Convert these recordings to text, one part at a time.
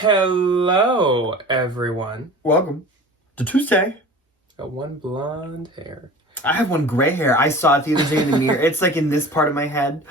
Hello, everyone. Welcome to Tuesday. Got one blonde hair. I have one gray hair. I saw it the other day in the mirror. It's like in this part of my head.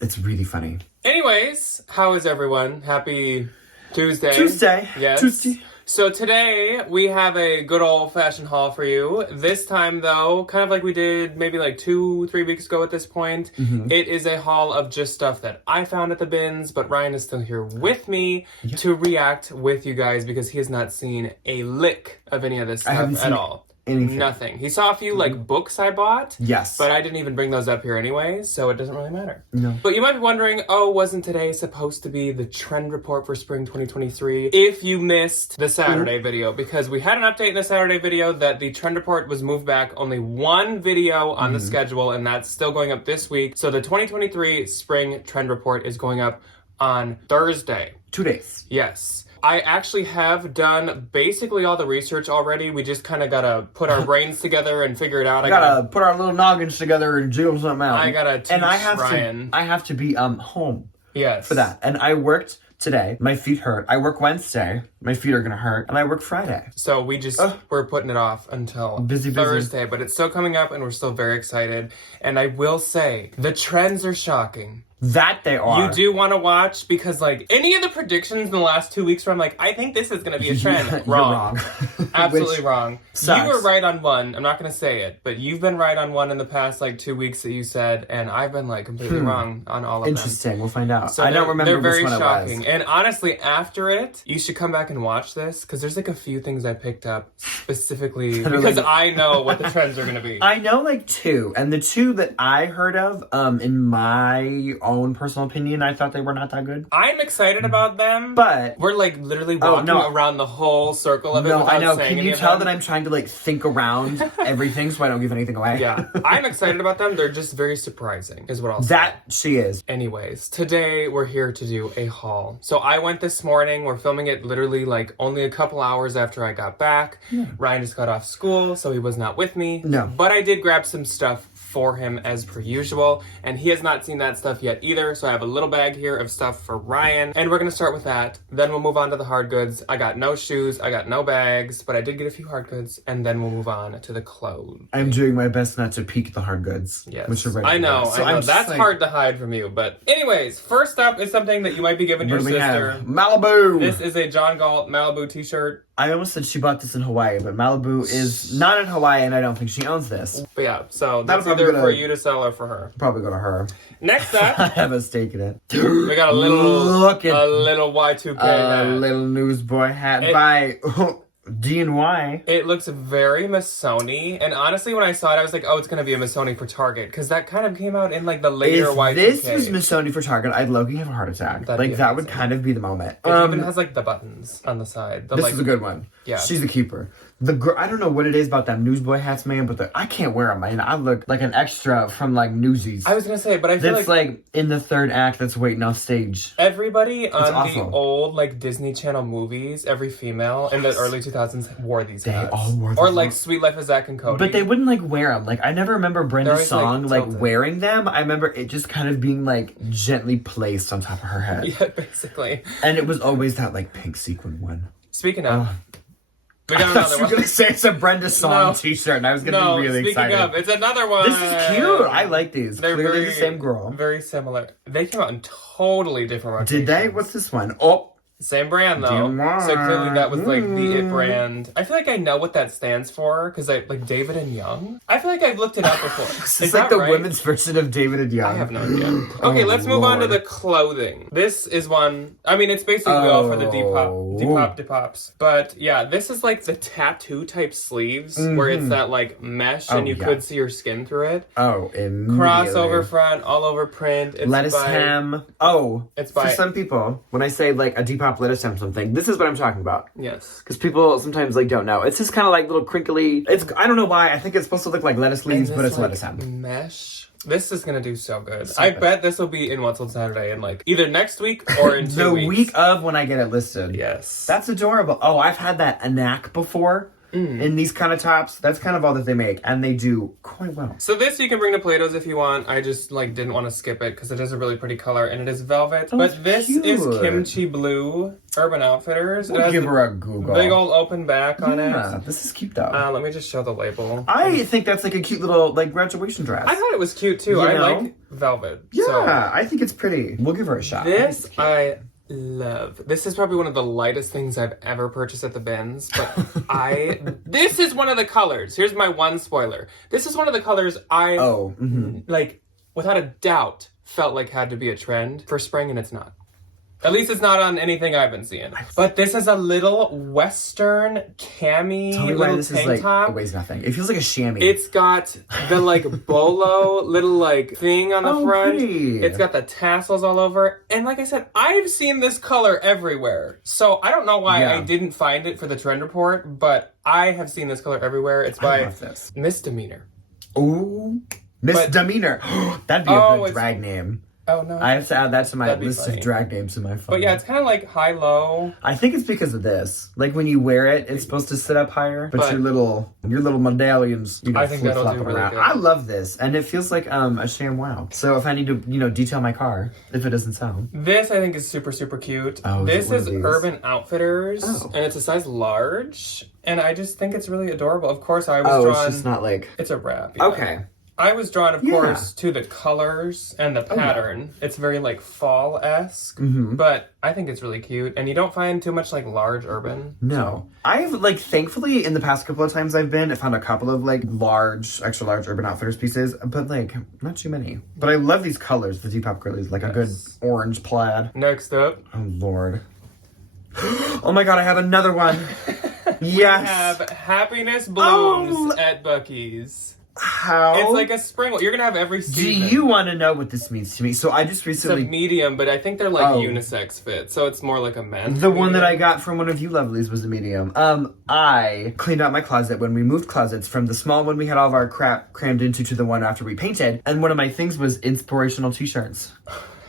It's really funny. Anyways, how is everyone? Happy Tuesday. Tuesday. Yes. Tuesday. So today we have a good old-fashioned haul for you. This time, though, kind of like we did maybe like 2-3 weeks ago at this point, it is a haul of just stuff that I found at the bins, but Ryan is still here with me to react with you guys because he has not seen a lick of any of this stuff at all. Anything. Nothing. He saw a few like books I bought. Yes. But I didn't even bring those up here anyway, so it doesn't really matter. No. But you might be wondering, oh, wasn't today supposed to be the trend report for spring 2023? If you missed the Saturday video, because we had an update in the Saturday video that the trend report was moved back only one video on the schedule, and that's still going up this week. So the 2023 spring trend report is going up on Thursday. 2 days. Yes. I actually have done basically all the research already. We just kind of got to put our brains together and figure it out. We gotta put our little noggins together and jiggle something out. I gotta teach Ryan. I have to be home. Yes. For that. And I worked today. My feet hurt. I work Wednesday. My feet are gonna hurt. And I work Friday. So we just, we're putting it off until Thursday. But it's still coming up and we're still very excited. And I will say, the trends are shocking. That they are. You do want to watch because, like, any of the predictions in the last 2 weeks where I'm like, I think this is going to be a trend. Wrong. Absolutely wrong. Sucks. You were right on one. I'm not going to say it, but you've been right on one in the past, like, 2 weeks that you said, and I've been, like, completely wrong on all of them. Interesting. We'll find out. So I don't remember which one shocking. it was. And honestly, after it, you should come back and watch this because there's, like, a few things I picked up specifically because I know what the trends are going to be. I know, like, two. And the two that I heard of, in my own personal opinion, I thought they were not that good. I'm excited about them, but we're like literally walking around the whole circle of it without I know. saying Can you tell that I'm trying to like think around everything so I don't give anything away? Yeah, I'm excited about them. They're just very surprising, is what I'll say. That she is. Anyways, today we're here to do a haul. So I went this morning. We're filming it literally like only a couple hours after I got back. Ryan just got off school, so he was not with me. No. But I did grab some stuff for him as per usual, and he has not seen that stuff yet either, so I have a little bag here of stuff for Ryan, and we're gonna start with that. Then we'll move on to the hard goods. I got no shoes, I got no bags, but I did get a few hard goods, and then we'll move on to the clothes. I'm doing my best not to peek the hard goods. Yes. Which are right I know, so I know. That's like, hard to hide from you, but anyways, first up is something that you might be giving to your sister. Malibu! This is a John Galt Malibu t-shirt. I almost said she bought this in Hawaii, but Malibu is not in Hawaii, and I don't think she owns this. But yeah, so that's either for you to sell or for her. Probably go to her. Next up, I have a stake in it. We got a little Y2K hat. A little newsboy hat by D&Y. It looks very Missoni, and honestly, when I saw it, I was like, "Oh, it's gonna be a Missoni for Target," because that kind of came out in like the later Y2K. If this was Missoni for Target, I'd low-key have a heart attack. That would kind of be the moment. It even has like the buttons on the side. This is a good one. Yeah, she's a keeper. The girl, I don't know what it is about them newsboy hats, man, but I can't wear them, man. I look like an extra from like Newsies. I was gonna say, but I feel that's like in the third act that's waiting off stage. Everybody on the old like Disney Channel movies, every female in the early 2000s wore these hats. They all wore these. Or like Sweet Life of Zack and Cody. But they wouldn't like wear them. Like I never remember Brenda Song like wearing them. I remember it just kind of being like gently placed on top of her head. Yeah, basically. And it was always that like pink sequin one. Speaking of. We got another one. You were going to say it's a Brenda Song t-shirt, and I was going to be really excited. Speaking of, it's another one. This is cute. I like these. They're clearly the same girl. Very similar. They came out in totally different rotations. Did they? What's this one? Oh. Same brand, though. So clearly that was, like, the it brand. I feel like I know what that stands for, because like, David and Young? I feel like I've looked it up before. It's like the women's version of David and Young. I have no idea. Okay, let's move on to the clothing. This is one, I mean, it's basically all for the Depops. But, yeah, this is, like, the tattoo-type sleeves, where it's that, like, mesh, and you could see your skin through it. Oh, immediately. Crossover front, all over print. It's lettuce ham. Oh, it's for some people, when I say, like, a Depop lettuce hem something, this is what I'm talking about. Yes. Because people sometimes like don't know. It's just kind of like little crinkly. I don't know why. I think it's supposed to look like lettuce leaves, but it's like lettuce hem. Mesh. This is gonna do so good. I bet this will be in What's on Saturday in like either next week or in 2 weeks. The week of when I get it listed. Yes. That's adorable. Oh, I've had that Anak before. in these kind of tops. That's kind of all that they make, and they do quite well. So this you can bring to Plato's if you want. I just like didn't want to skip it because it is a really pretty color and it is velvet. Oh, but this cute. is Kimchi Blue Urban Outfitters. It We'll has give the her a Google. big old open back on Yeah, it. this is cute though. Let me just show the label. I think that's like a cute little like graduation dress. I thought it was cute too. You I know? like velvet. Yeah, So I think it's pretty. We'll give her a shot. this I love. This is probably one of the lightest things I've ever purchased at the bins, but this is one of the colors. Here's my one spoiler. This is one of the colors I like without a doubt felt like had to be a trend for spring, and it's not. At least it's not on anything I've been seeing. But this is a little Western cami Tell me why little this is tank like top. it weighs nothing. It feels like a chamois. It's got the like bolo little like thing on the front. Pretty. It's got the tassels all over. And like I said, I've seen this color everywhere. So I don't know why I didn't find it for the trend report, but I have seen this color everywhere. It's by Misdemeanor. Ooh. Misdemeanor. That'd be a good drag name. Oh no. I have to add that to my list of drag names in my phone. But yeah, it's kind of like high-low. I think it's because of this. Like when you wear it, it's supposed to sit up higher. But your little medallions, you know, I think that'll do really good. I love this. And it feels like a sham wow. So if I need to, detail my car, if it doesn't sound. This I think is super, super cute. Oh, this is Urban Outfitters. And it's a size large. And I just think it's really adorable. Of course, I was drawn. It's just not like... It's a wrap. Okay. I was drawn, of course, to the colors and the pattern. It's very, like, fall-esque, but I think it's really cute. And you don't find too much, like, large urban. No. I've, like, thankfully, in the past couple of times I've been, I found a couple of, like, extra large Urban Outfitters pieces, but, like, not too many. But I love these colors, the Depop girlies, like a good orange plaid. Next up. Oh, Lord. Oh, my God, I have another one. Yes. We have Happiness Blooms at Buc-ee's. How? It's like a spring. You're gonna have every season. Do you want to know what this means to me? So I just recently... It's a medium, but I think they're like unisex fit, so it's more like a men's. The one that I got from one of you lovelies was a medium. I cleaned out my closet when we moved closets from the small one we had all of our crap crammed into to the one after we painted, and one of my things was inspirational t-shirts.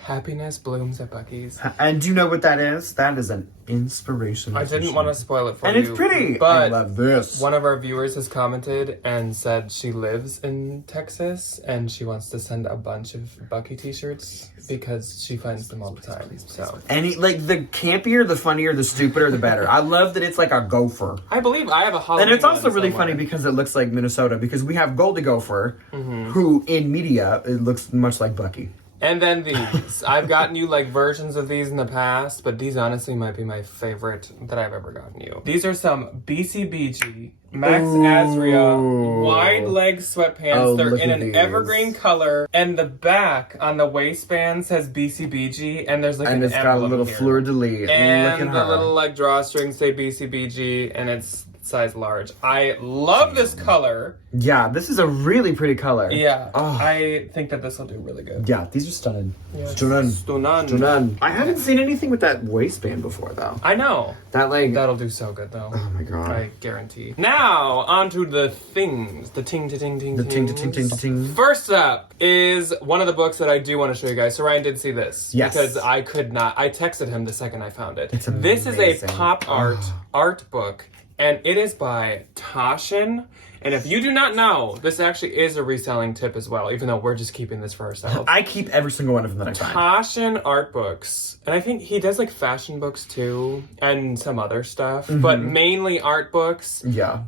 Happiness Blooms at Buc-ee's. And do you know what that is? That is an inspirational I didn't want to spoil it for you. And it's pretty. But I love this. One of our viewers has commented and said she lives in Texas and she wants to send a bunch of Buc-ee t-shirts because she finds them all the time. So like the campier, the funnier, the stupider, the better. I love that it's like a gopher. I believe I have a Halloween. And it's also really funny because it looks like Minnesota because we have Goldie Gopher, who in media it looks much like Buc-ee. And then these. I've gotten you like versions of these in the past, but these honestly might be my favorite that I've ever gotten you. These are some BCBG Max Azria wide leg sweatpants. They're in an evergreen color, and the back on the waistband says BCBG, and there's like and it's got a little fleur de lis. And the little like drawstrings say BCBG, and it's size large. I love this color. Yeah, this is a really pretty color. Yeah, I think that this will do really good. Yeah, these are stunning. Yeah. Stunning. I haven't seen anything with that waistband before, though. I know. That'll do so good, though. Oh my God. I guarantee. Now, on to the things. The ting-ta-ting-ting. The ting-ta-ting-ting-ting. First up is one of the books that I do want to show you guys. So Ryan did see this. Yes. Because I could not. I texted him the second I found it. It's This is amazing. a pop art book. And it is by Toshin. And if you do not know, this actually is a reselling tip as well, even though we're just keeping this for ourselves. I keep every single one of them that I find. Toshin art books. And I think he does like fashion books too, and some other stuff. But mainly art books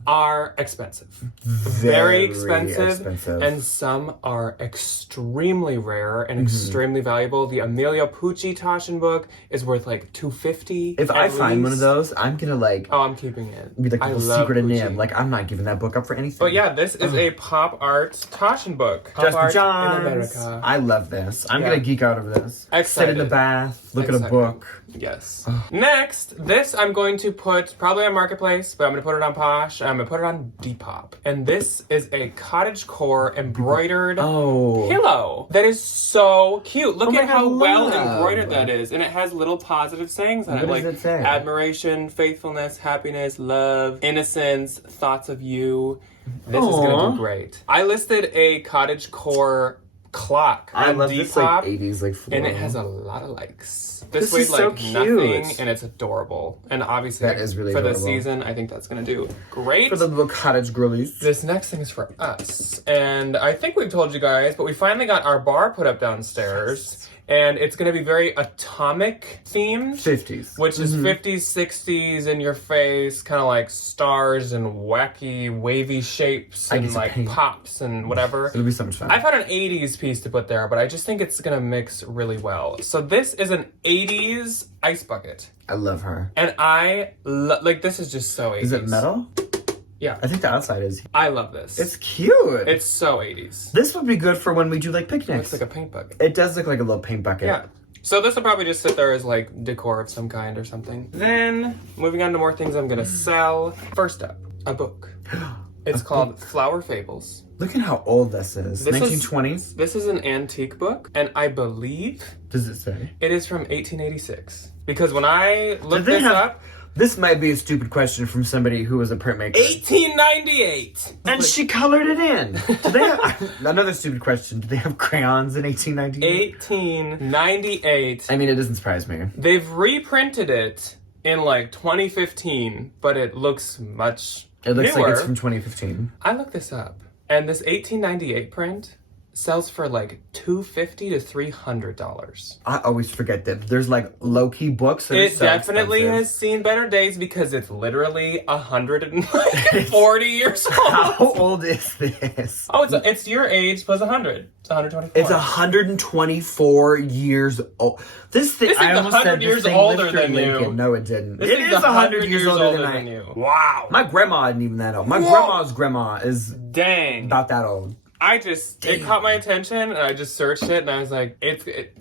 are expensive. Very expensive. And some are extremely rare and extremely valuable. The Amelia Pucci Toshin book is worth like $250. If I find one of those, I'm gonna like... Oh, I'm keeping it. Be like a secret in him. Like, I'm not giving that book up for anything. But yeah, this is a pop art Toshin book. Pop Justin art Johns. in America. I love this. I'm gonna geek out over this. Sit in the bath, look at a book. Yes. Next, this I'm going to put probably on Marketplace, but I'm going to put it on Posh. I'm going to put it on Depop. And this is a cottagecore embroidered pillow that is so cute. Look at how well embroidered that is. And it has little positive sayings on it. What does it say? Admiration, faithfulness, happiness, love, innocence, thoughts of you. This is going to do great. I listed a cottagecore clock on I love Depop, this like 80s like floral. and it has a lot of likes. This weighed like nothing, and it's adorable. And obviously, that is really for adorable. the season, I think that's gonna do great. For the little cottage girlies. This next thing is for us, and I think we've told you guys, but we finally got our bar put up downstairs. And it's going to be very atomic themed. 50s. Which is 50s, 60s, in your face, kind of like stars and wacky, wavy shapes and like pops and whatever. It'll be so much fun. I've had an 80s piece to put there, but I just think it's going to mix really well. So this is an 80s ice bucket. I love her. And I, like, this is just so 80s. Is it metal? Yeah. I think the outside is. I love this. It's cute. It's so 80s. This would be good for when we do like picnics. Looks like a paint bucket. It does look like a little paint bucket. Yeah. So this will probably just sit there as like decor of some kind or something. Then, moving on to more things I'm gonna sell. First up, a book. It's called Flower Fables. Look at how old this is. 1920s? This is an antique book, and I believe... Does it say? It is from 1886. Because when I looked this up... This might be a stupid question from somebody who was a printmaker. 1898! And she colored it in. Do they have... Another stupid question. Do they have crayons in 1898? 1898. I mean, it doesn't surprise me. They've reprinted it in like 2015, but it looks much It looks newer. like it's from 2015. I looked this up, and this 1898 print sells for like $250 to $300. I always forget that there's like low-key books that are It so definitely expensive. has seen better days because it's literally 140 years old. How old is this? Oh, it's your age plus 100. It's 124. It's 124 years old. This thing, This thing's I almost 100 said years this thing older lived through than you. Lincoln. No, it didn't. This It thing's is 100 years older than you. Wow. My grandma isn't even that old. My grandma's grandma is Dang. about that old. It caught my attention, and I just searched it, and I was like,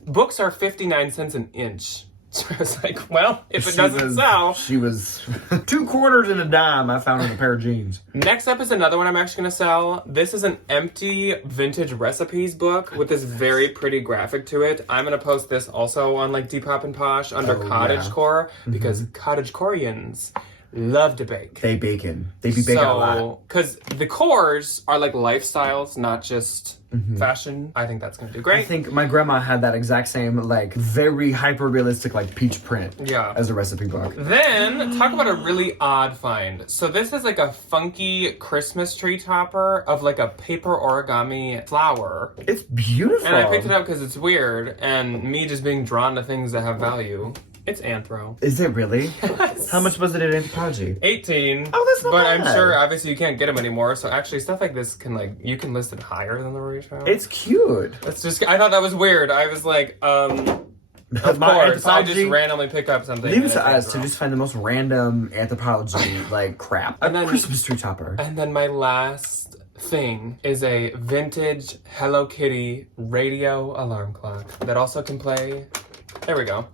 books are 59 cents an inch. So I was like, well, if it doesn't sell. She was 2 quarters and a dime I found in a pair of jeans. Next up is another one I'm actually going to sell. This is an empty vintage recipes book with this very pretty graphic to it. I'm going to post this also on like Depop and Posh under cottagecore because cottagecoreans love to bake. They baking. They be baking a lot. Because the cores are like lifestyles, not just fashion. I think that's going to do great. I think my grandma had that exact same, like, very hyper-realistic, like, peach print as a recipe book. Then, talk about a really odd find. So this is like a funky Christmas tree topper of like a paper origami flower. It's beautiful. And I picked it up because it's weird, and me just being drawn to things that have value. It's Anthro. Is it really? Yes. How much was it at Anthropology? 18. Oh, that's not But bad. I'm sure, obviously, you can't get them anymore. So actually, stuff like this can you can list it higher than the retail. It's cute. That's just. I thought that was weird. I was like, of course, I just randomly pick up something. Leave it to us to just find the most random Anthropology like crap. And then Christmas tree topper. And then my last thing is a vintage Hello Kitty radio alarm clock that also can play. There we go.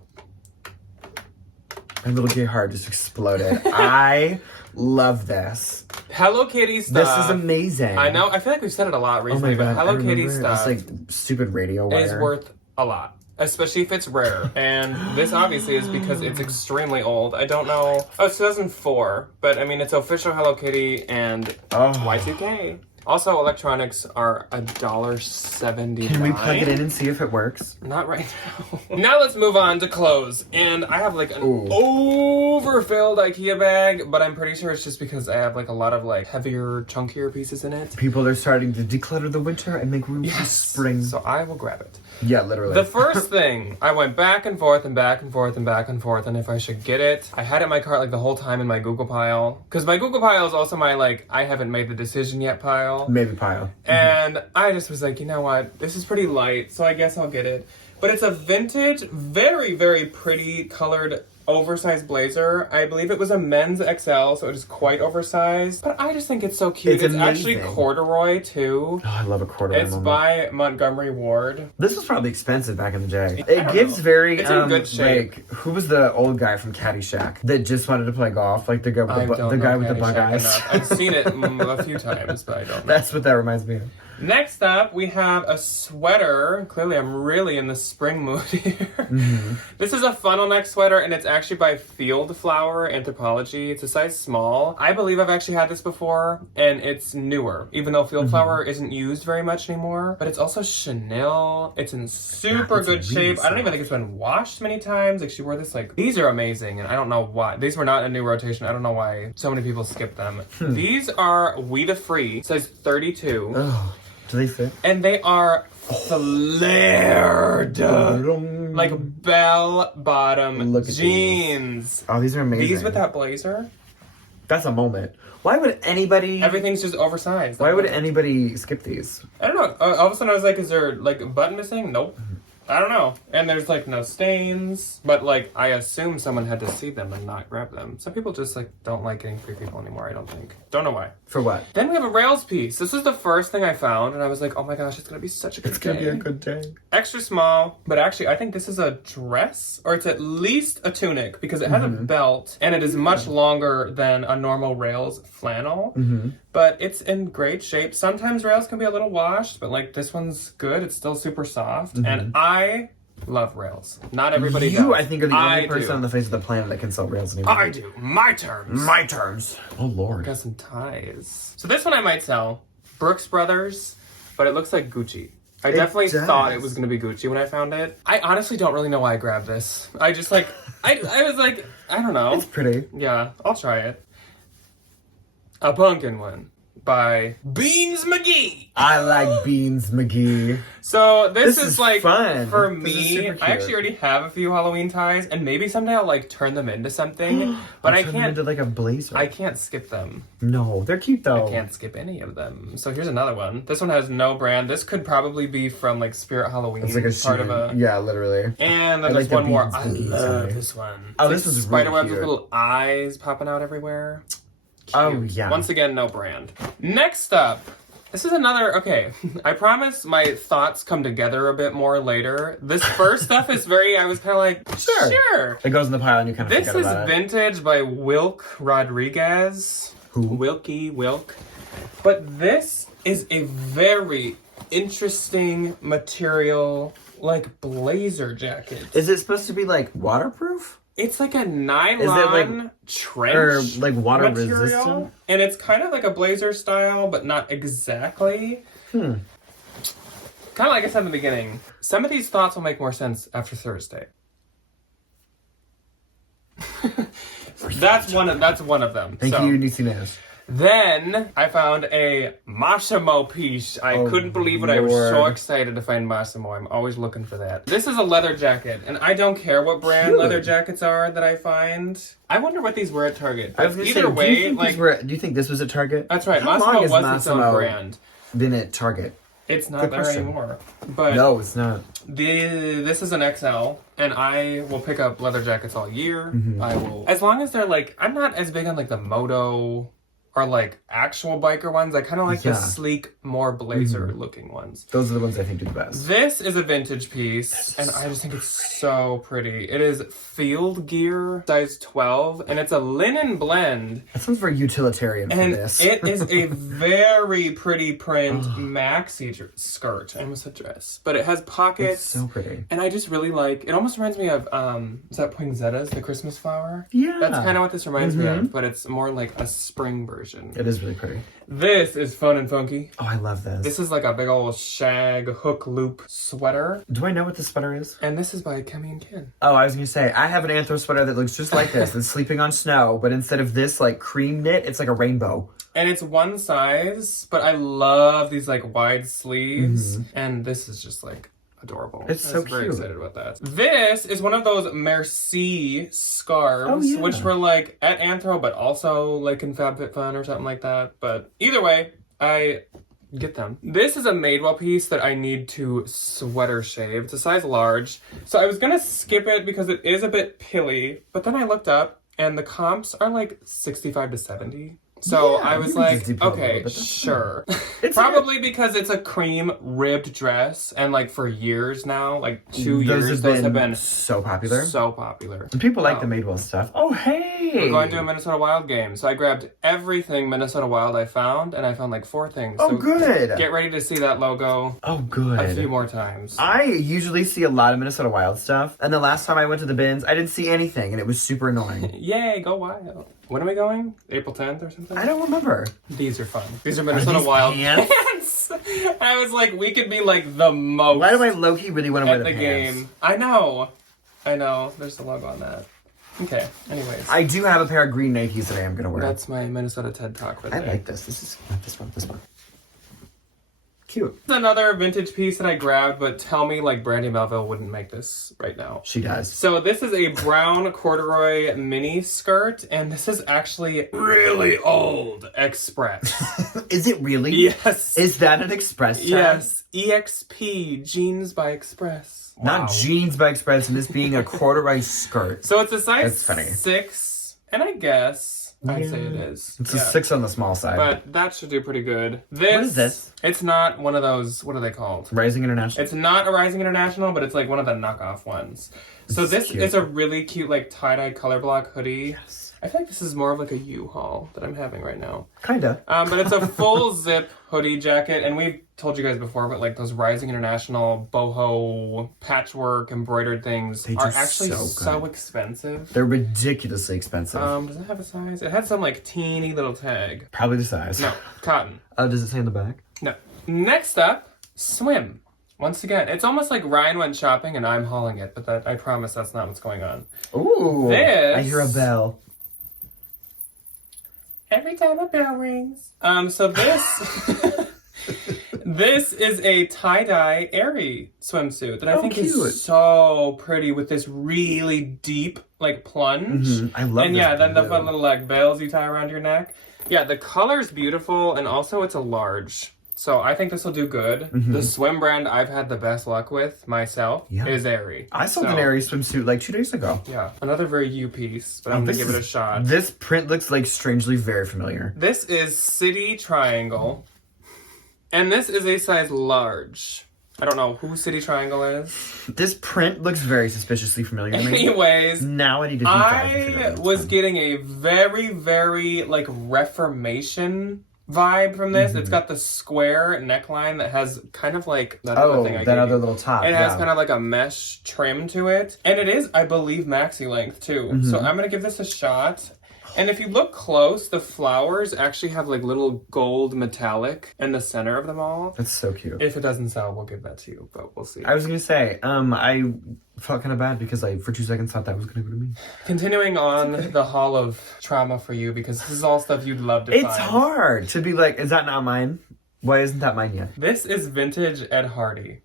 My little gay heart just exploded. I love this. Hello Kitty stuff. This is amazing. I know. I feel like we've said it a lot recently, but Hello Kitty stuff it's like stupid radio wire. is worth a lot. Especially if it's rare. And this obviously is because it's extremely old. I don't know. Oh, it's 2004. But I mean, it's official Hello Kitty and Y2K. Also, electronics are $1.79. Can we plug it in and see if it works? Not right now. Now let's move on to clothes. And I have like an overfilled IKEA bag, but I'm pretty sure it's just because I have like a lot of like heavier, chunkier pieces in it. People are starting to declutter the winter and make room for spring. So I will grab it. Yeah, literally. The first thing, I went back and forth and back and forth and back and forth, and if I should get it. I had it in my cart like the whole time in my Google pile. Because my Google pile is also my like, I haven't made the decision yet pile. Maybe pile. And I just was like, you know what? This is pretty light, so I guess I'll get it. But it's a vintage, very, very pretty colored oversized blazer. I believe it was a men's XL, so it is quite oversized. But I just think it's so cute. It's actually corduroy, too. Oh, I love a corduroy. It's by Montgomery Ward. This was probably expensive back in the day. It gives very, it's in good shape. like, who was the old guy from Caddyshack that just wanted to play golf? Like the guy with the guy with the bug eyes. I've seen it a few times, but I don't know. That's what that reminds me of. Next up, we have a sweater. Clearly, I'm really in the spring mood here. This is a funnel neck sweater, and it's actually by Field Flower Anthropology. It's a size small. I believe I've actually had this before, and it's newer, even though Field Flower isn't used very much anymore. But it's also Chanel. It's in super good shape. I don't even think it's been washed many times. Like, she wore this, like, these are amazing, and I don't know why. These were not a new rotation. I don't know why so many people skip them. These are We the Free, size 32. Oh, do they fit? And they are flared. Like bell-bottom jeans. Oh, these are amazing. These with that blazer. That's a moment. Why would anybody... Everything's just oversized. Why would anybody skip these? I don't know. All of a sudden I was like, is there like a button missing? Nope. I don't know. And there's like no stains, but like I assume someone had to see them and not grab them. Some people just like don't like getting free people anymore, I don't think. Don't know why. For what? Then we have a rails piece. This is the first thing I found and I was like, oh my gosh, it's gonna be such a good day. It's gonna be a good day. Extra small, but actually I think this is a dress, or it's at least a tunic because it has a belt and it is much longer than a normal rails flannel. But it's in great shape. Sometimes rails can be a little washed, but like this one's good. It's still super soft. And I love rails. Not everybody does. You, I think, are the only person on the face of the planet that can sell rails anymore. I do. My terms. My terms. Oh, Lord. Got some ties. So this one I might sell. Brooks Brothers, but it looks like Gucci. I definitely thought it was going to be Gucci when I found it. I honestly don't really know why I grabbed this. I just like, I was like, I don't know. It's pretty. Yeah, I'll try it. A pumpkin one by Beans McGee. I like Beans McGee. So this is like fun. for This is me. super cute. I actually already have a few Halloween ties, and maybe someday I'll like turn them into something. But I Turn them can't. into like a blazer. I can't skip them. No, they're cute though. I can't skip any of them. So here's another one. This one has no brand. This could probably be from like Spirit Halloween. It's like a part of a. Yeah, literally. And then I there's like the one more. Beans I McGee love tie. this one. Oh, It's this like is spider really webs with cute. little eyes popping out everywhere. Oh, Cute. yeah. Once again, no brand. Next up, this is another, okay, I promise my thoughts come together a bit more later. This first stuff is very, I was kind of like, sure. It goes in the pile and you kind of This forget is about it. vintage by Wilk Rodriguez. Who? Wilk. But this is a very interesting material, like blazer jacket. Is it supposed to be like waterproof? It's like a nylon Is it like trench or like water material, resistant? and it's kind of like a blazer style, but not exactly. Kind of like I said in the beginning. Some of these thoughts will make more sense after Thursday. That's one of them. Thank you, Nisines. Then I found a Massimo piece. I couldn't believe it. I was so excited to find Massimo. I'm always looking for that. This is a leather jacket, and I don't care what brand leather jackets are that I find. I wonder what these were at Target. I was gonna Either say, way, do you think this was at Target? That's right. How long Massimo has was its own Massimo brand. been at Target? It's not Good there question. anymore. But No, it's not. this is an XL, and I will pick up leather jackets all year. Mm-hmm. I will, as long as they're like, I'm not as big on like the moto or like actual biker ones. I kind of like the sleek, more blazer looking ones. Those are the ones I think do the best. This is a vintage piece, and I just think it's so pretty. It is Field Gear, size 12, and it's a linen blend. That sounds very utilitarian for And this. it is a very pretty print maxi skirt. I almost said dress. But it has pockets. It's so pretty. And I just really like, it almost reminds me of, is that poinsettias, the Christmas flower? Yeah. That's kind of what this reminds me of, but it's more like a spring version. It is really pretty. This is fun and funky. Oh, I love this. This is like a big old shag hook loop sweater. Do I know what this sweater is? And this is by Kemi and Ken. Oh, I was gonna say, I have an anthro sweater that looks just like this. It's sleeping on snow, but instead of this like cream knit, it's like a rainbow. And it's one size, but I love these like wide sleeves. And this is just like adorable. It's so I was very cute. excited about that. This is one of those Merci scarves, which were like at Anthro, but also like in FabFitFun or something like that. But either way, I get them. This is a Madewell piece that I need to sweater shave. It's a size large. So I was gonna skip it because it is a bit pilly, but then I looked up and the comps are like 65 to 70. So Yeah, I was you can like, just depot a okay, little bit, that's sure. It's Probably because it's a cream ribbed dress, and like for years now, like 2 Those years, have those have been so popular. so popular. And people like Oh. the Madewell stuff. Oh, hey! We're going to a Minnesota Wild game, so I grabbed everything Minnesota Wild I found, and I found like 4 things. Oh, so good! Get ready to see that logo Oh, good. a few more times. I usually see a lot of Minnesota Wild stuff, and the last time I went to the bins, I didn't see anything, and it was super annoying. Yay, go Wild. When are we going? April 10th or something? I don't remember. These are fun. These are Minnesota these Wild pants? pants. I was like, we could be like the most Why do I low-key really want to wear at the the pants? game. I know. There's the logo on that. Okay, anyways. I do have a pair of green Nikes that I am going to wear. That's my Minnesota TED Talk for the I day. like this. This one. Cute. It's another vintage piece that I grabbed, but tell me like Brandy Melville wouldn't make this right now. She does. So this is a brown corduroy mini skirt, and this is actually really old Express. Is it really? Yes. Is that an Express tag? Yes. EXP, Jeans by Express. Not Wow. jeans by Express, and this being a corduroy skirt. So it's a size That's funny. 6, and I guess I'd say it is. It's a 6 on the small side. But that should do pretty good. This, What is this? It's not one of those, what are they called? Rising International. It's not a Rising International, but it's like one of the knockoff ones. So this cute. is a really cute like tie-dye color block hoodie. Yes. I feel like this is more of like a U-Haul that I'm having right now. Kinda. But it's a full zip hoodie jacket, and we've told you guys before, but like those Rising International boho patchwork embroidered things They are do actually so so good. expensive. They're ridiculously expensive. Does it have a size? It had some like teeny little tag. Probably the size. No, cotton. Oh, does it say on the back? No. Next up, swim. Once again, it's almost like Ryan went shopping and I'm hauling it, but I promise that's not what's going on. Ooh. This- I hear a bell. Every time a bell rings. So this this is a tie-dye airy swimsuit that I think cute. is so pretty with this really deep like plunge. I love And this yeah, then the blue. fun little like bells you tie around your neck. Yeah, the color's beautiful and also it's a large. So I think this will do good. The swim brand I've had the best luck with myself is Aerie. I sold an Aerie swimsuit like 2 days ago. Yeah, another very U piece, but I'm gonna This give it a is- shot. This print looks like strangely very familiar. This is City Triangle, and this is a size large. I don't know who City Triangle is. This print looks very suspiciously familiar to me. Anyways, Now I need to deep dive and figure I out what's was fun. getting a very, very like Reformation vibe from this. It's got the square neckline that has kind of like that other thing I that gave other you. little top. It has yeah. kind of like a mesh trim to it. And it is, I believe, maxi length too. So I'm going to give this a shot. And if you look close, the flowers actually have like little gold metallic in the center of them all. That's so cute. If it doesn't sell, we'll give that to you, but we'll see. I was gonna say, I felt kind of bad because I, for 2 seconds, thought that was gonna go to me. Continuing on the hall of trauma for you, because this is all stuff you'd love to It's find. hard to be like, is that not mine? Why isn't that mine yet? This is vintage Ed Hardy.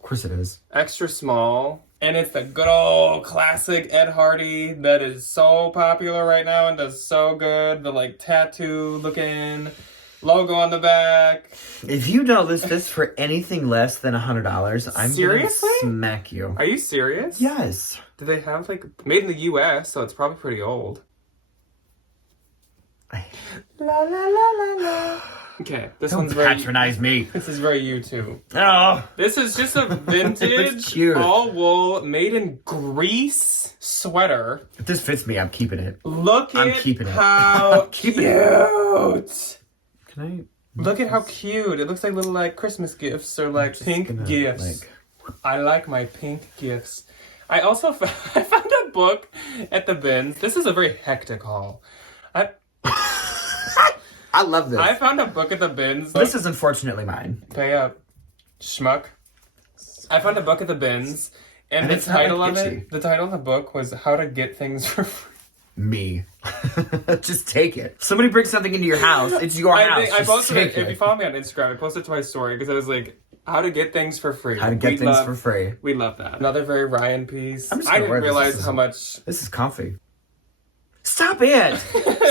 Of course it is. Extra small. And it's the good old classic Ed Hardy that is so popular right now and does so good. The like tattoo looking logo on the back. If you don't list this for anything less than $100, I'm Seriously? gonna smack you. Are you serious? Yes. Do they have like made in the US, so it's probably pretty old. La la la la la. Okay, this Don't one's very patronize me. this is very you too. Oh, This is just a vintage cute. all wool made in Greece sweater. if this fits me, I'm keeping it. Look I'm at keeping it. how I'm keeping cute. Can Look at how cute. It looks like little like Christmas gifts or like pink gonna, gifts. I like my pink gifts. I also I found a book at the bins. This is a very hectic haul. I love this. I found a book at the bins. This is unfortunately mine. Pay up, schmuck. I found a book at the bins, and the it's not, title like, of itchy. it, the title of the book was "How to Get Things for Free." Me. Just take it. If somebody brings something into your house, it's your house. I Just posted take it. If you follow me on Instagram, I posted it to my story because I was like, "How to get things for free." How to get things for free. We love that. Another very Ryan piece. I'm just I gonna didn't wear this. realize This is- how much. This is comfy. Stop it!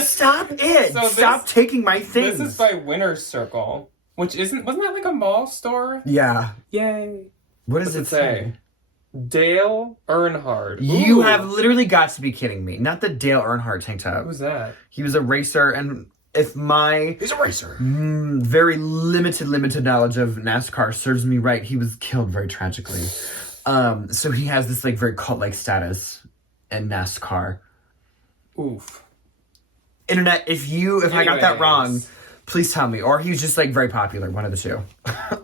Stop it! So Stop taking my things! This is by Winner's Circle, which wasn't that like a mall store? Yeah. Yay! What does What's it say? Dale Earnhardt. You Ooh. have literally got to be kidding me. Not the Dale Earnhardt tank top. Who's that? He was a racer and If my He's a racer. very limited knowledge of NASCAR serves me right, he was killed very tragically. So he has this like very cult-like status in NASCAR. Oof. Internet, if I got that wrong, please tell me. Or he's just like very popular, one of the two.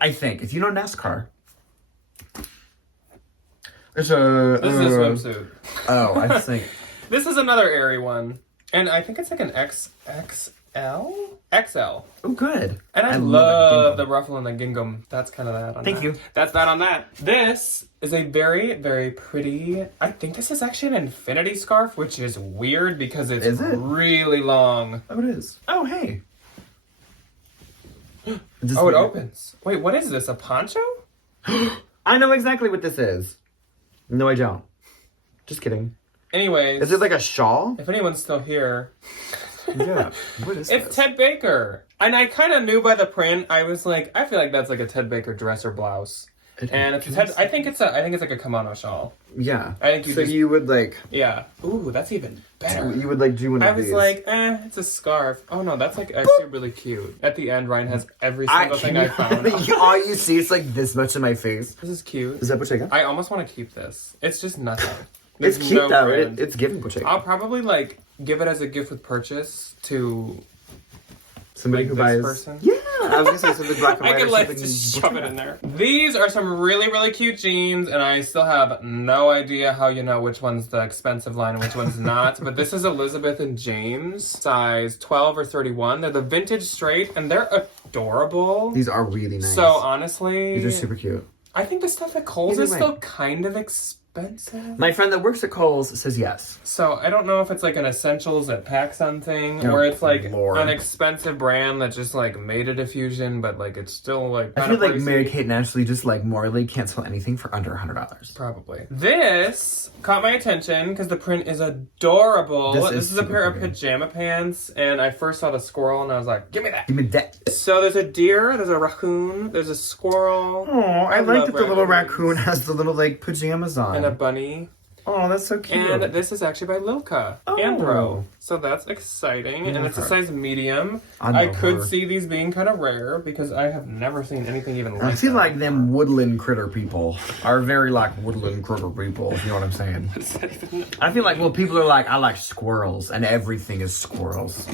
I think. If you know NASCAR. This is a swimsuit. Oh, I think. This is another airy one. And I think it's like an XL? XL. Oh, good. And I love the ruffle and the gingham. That's kind of that on Thank you. That's that on that. This is a very, very pretty... I think this is actually an infinity scarf, which is weird because it's really long. Oh, it is. Oh, hey. It opens. Wait, what is this? A poncho? I know exactly what this is. No, I don't. Just kidding. Anyways. Is it like a shawl? If anyone's still here... Yeah. What is It's Ted Baker. And I kind of knew by the print. I was like, I feel like that's like a Ted Baker dress or blouse. And it's I think it's like a kimono shawl. Yeah. I think you would like... Yeah. Ooh, that's even better. You would like do one of these. I was like, it's a scarf. Oh no, that's like actually really cute. At the end, Ryan has every single thing I found. All you see is like this much in my face. This is cute. Is that Bottega? I almost want to keep this. It's just nothing. It's cute though. It's giving Bottega. I'll probably like give it as a gift with purchase to somebody who buys. Person. Yeah, I was gonna say something black and white. I could like just shove it in there. These are some really, really cute jeans, and I still have no idea how you know which one's the expensive line and which one's not. But this is Elizabeth and James, size 12 or 31. They're the vintage straight, and they're adorable. These are really nice. So honestly, these are super cute. I think the stuff at Kohl's is still kind of expensive. My friend that works at Kohl's says yes. So I don't know if it's like an essentials at PacSun thing, or it's like an expensive brand that just like made a diffusion, but like it's still like. I feel like Mary-Kate and Ashley just like morally can't sell anything for under $100. Probably. This caught my attention because the print is adorable. This is a pair of pajama pants, and I first saw the squirrel, and I was like, "Give me that! Give me that!" So there's a deer, there's a raccoon, there's a squirrel. Oh, I like that the little raccoon has the little like pajamas on. And a bunny. Oh, that's so cute. And this is actually by Lilka. Andro. So that's exciting. And it's a size medium. I could see these being kind of rare because I have never seen anything even like that. I feel like them woodland critter people are very like woodland critter people, if you know what I'm saying. What does that even mean? I feel like, well, people are like, I like squirrels, and everything is squirrels.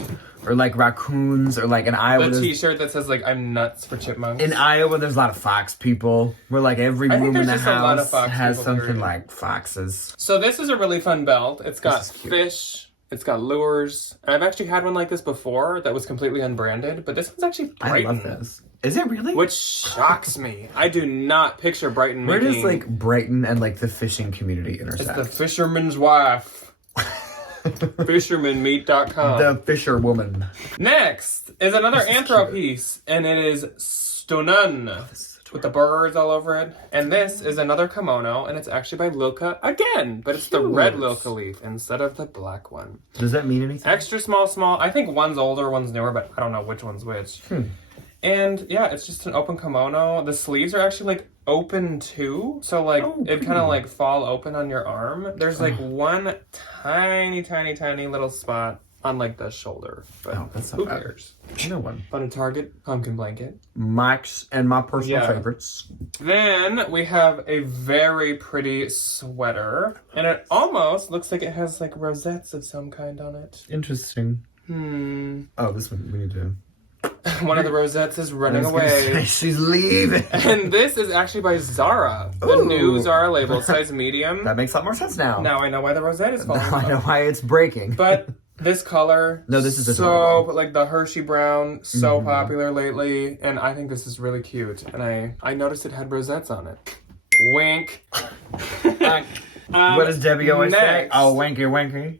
Or like raccoons, or like in Iowa. The t-shirt that says like, I'm nuts for chipmunks. In Iowa, there's a lot of fox people. Where like every room in the house has something like foxes. So this is a really fun belt. It's got fish. It's got lures. And I've actually had one like this before that was completely unbranded, but this one's actually Brighton. I love this. Is it really? Which shocks me. I do not picture Brighton Where does like Brighton and like the fishing community intersect? It's the fisherman's wife. Fishermanmeat.com. The fisherwoman. Next is another Anthro piece, and it is stunning with the birds all over it. And this is another kimono, and it's actually by Lilka again, but it's the red Lilka leaf instead of the black one. Does that mean anything? Extra small. I think one's older, one's newer, but I don't know which one's which. And yeah, it's just an open kimono. The sleeves are actually like open too. So like it kind of like fall open on your arm. There's like one tiny little spot on like the shoulder. But that's who cares? No one. But a Target pumpkin blanket. Max and my personal favorites. Then we have a very pretty sweater. And it almost looks like it has like rosettes of some kind on it. Interesting. Oh, this one we need to... One of the rosettes is running away. She's leaving. And this is actually by Zara. The new Zara label, size medium. That makes a lot more sense now. Now I know why the rosette is falling. Now I know why it's breaking. But this color, this is so like the Hershey brown, so popular lately, and I think this is really cute. And I noticed it had rosettes on it. Wink. What does Debbie always say? Oh, winky, winky.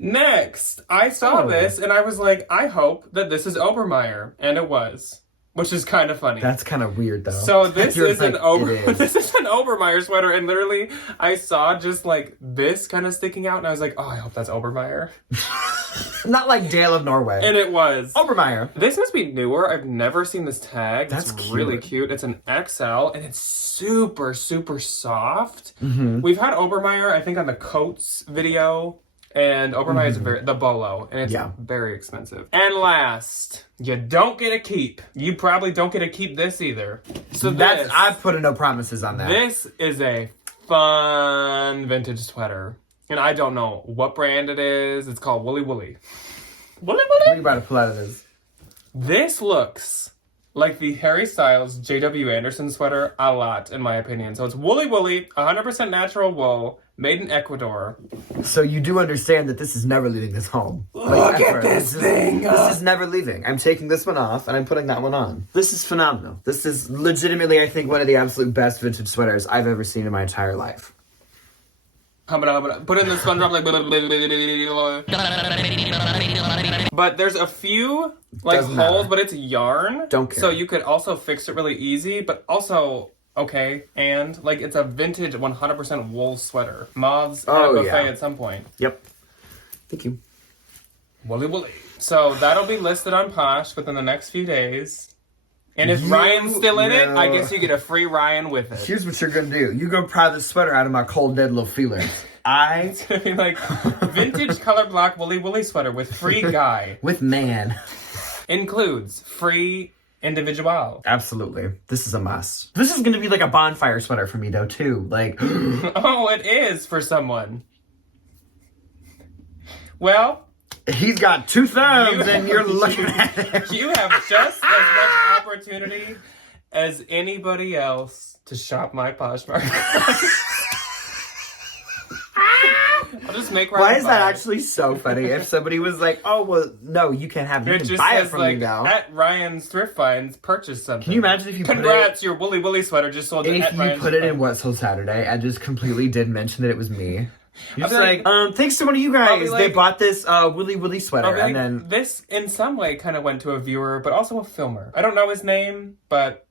Next, I saw this and I was like, I hope that this is Obermeyer, and it was, which is kind of funny. That's kind of weird, though. So this is an Obermeyer sweater, and literally, I saw just like this kind of sticking out, and I was like, oh, I hope that's Obermeyer. Not like Dale of Norway. And it was. Obermeyer. This must be newer. I've never seen this tag. That's cute. Really cute. It's an XL, and it's super soft. We've had Obermeyer, I think, on the coats video. And Obermeyer is the bolo, and it's very expensive. And last, you don't get a keep. You probably don't get to keep this either. So I put a no promises on that. This is a fun vintage sweater. And I don't know what brand it is. It's called Woolly Woolly. Woolly Woolly? What are you about to pull out of this? This looks like the Harry Styles J.W. Anderson sweater a lot, in my opinion. So it's Woolly Woolly, 100% natural wool, made in Ecuador. So you do understand that this is never leaving this home. Look at this thing! This is never leaving. I'm taking this one off, and I'm putting that one on. This is phenomenal. This is legitimately, I think, one of the absolute best vintage sweaters I've ever seen in my entire life. Put in the SpongeBob like. But there's a few like holes, but it's yarn. Don't care. So you could also fix it really easy, but also okay. And like it's a vintage 100% wool sweater. Moths at a buffet at some point. Yep. Thank you. Woolly Woolly. So that'll be listed on Posh within the next few days. And if Ryan's still in it, I guess you get a free Ryan with it. Here's what you're gonna do. You're gonna pry this sweater out of my cold, dead little feeler. It's gonna be like vintage color block Woolly Woolly sweater with free guy. With man. Includes free individual. Absolutely. This is a must. This is gonna be like a bonfire sweater for me though, too. Like oh, it is for someone. Well, he's got two thumbs and you're looking at him. You have just as much opportunity as anybody else to shop my Poshmark. I'll just make Ryan Why is that buy it. actually so funny? If somebody was like, oh, well, no, you can't have it. You It can just buy it says from like, me now. at Ryan's Thrift Finds, purchase something. Can you imagine if you Congrats, your Woolly Woolly sweater just sold at if you Ryan's put it Thrift in What Sold Saturday and just completely didn't mention that it was me? You're just like, thanks to one of you guys, like, they bought this Woolly Woolly sweater. Like, And then this, in some way, kind of went to a viewer, but also a filmer. I don't know his name, but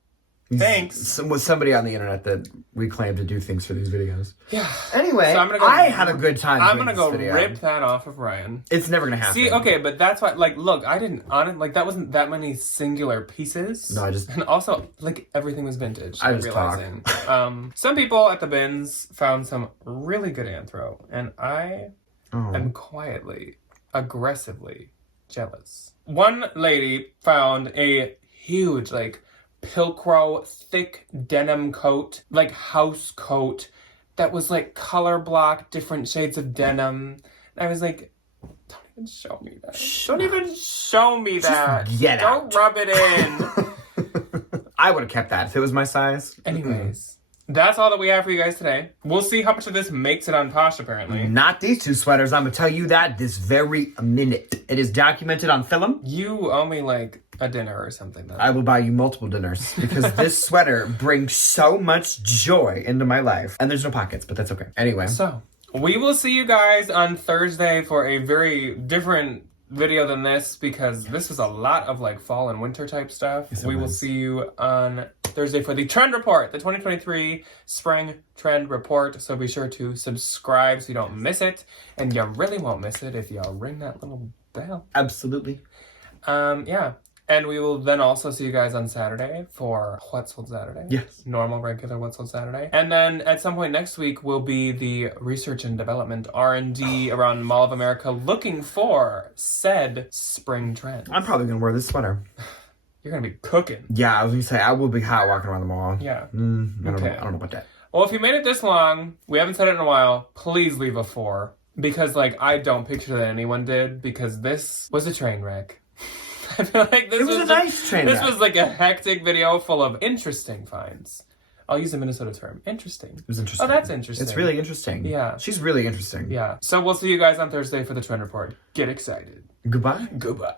thanks. Was somebody on the internet that we claim to do things for these videos. Yeah. Anyway, So I'm gonna I had a good time. I'm gonna go video. rip that off of Ryan. It's never gonna happen. See, okay, but that's why, like, look, I didn't, on it, like, that wasn't that many singular pieces. No, I just... And also, like, everything was vintage. I just talk. Some people at the bins found some really good anthro, and I am quietly, aggressively jealous. One lady found a huge, like, Pilcrow thick denim coat, like house coat, that was like color block, different shades of denim. And I was like, don't even show me that. Don't even show me that. Just get out. Don't rub it in. I would have kept that if it was my size. Anyways, that's all that we have for you guys today. We'll see how much of this makes it on Posh, apparently. Not these two sweaters. I'm gonna tell you that this very minute. It is documented on film. You owe me like a dinner or something. Then. I will buy you multiple dinners because this sweater brings so much joy into my life. And there's no pockets, but that's okay. Anyway. So, we will see you guys on Thursday for a very different video than this because this is a lot of like fall and winter type stuff. Yes, we will see you on Thursday for the Trend Report, the 2023 Spring Trend Report. So be sure to subscribe so you don't miss it. And you really won't miss it if you ring that little bell. Absolutely. Yeah. And we will then also see you guys on Saturday for What Sold Saturday. Yes. Normal, regular What Sold Saturday. And then at some point next week will be the research and development R&D around Mall of America looking for said spring trend. I'm probably going to wear this sweater. You're going to be cooking. Yeah, I was going to say, I will be hot walking around the mall. Yeah. I don't know about that. Well, if you made it this long, we haven't said it in a while, please leave a 4. Because, like, I don't picture that anyone did, because this was a train wreck. I feel like this was a nice train This wreck. was like a hectic video full of interesting finds. I'll use a Minnesota term. Interesting. It was interesting. Oh, that's interesting. It's really interesting. Yeah. She's really interesting. Yeah. So we'll see you guys on Thursday for the Trend Report. Get excited. Goodbye. Goodbye.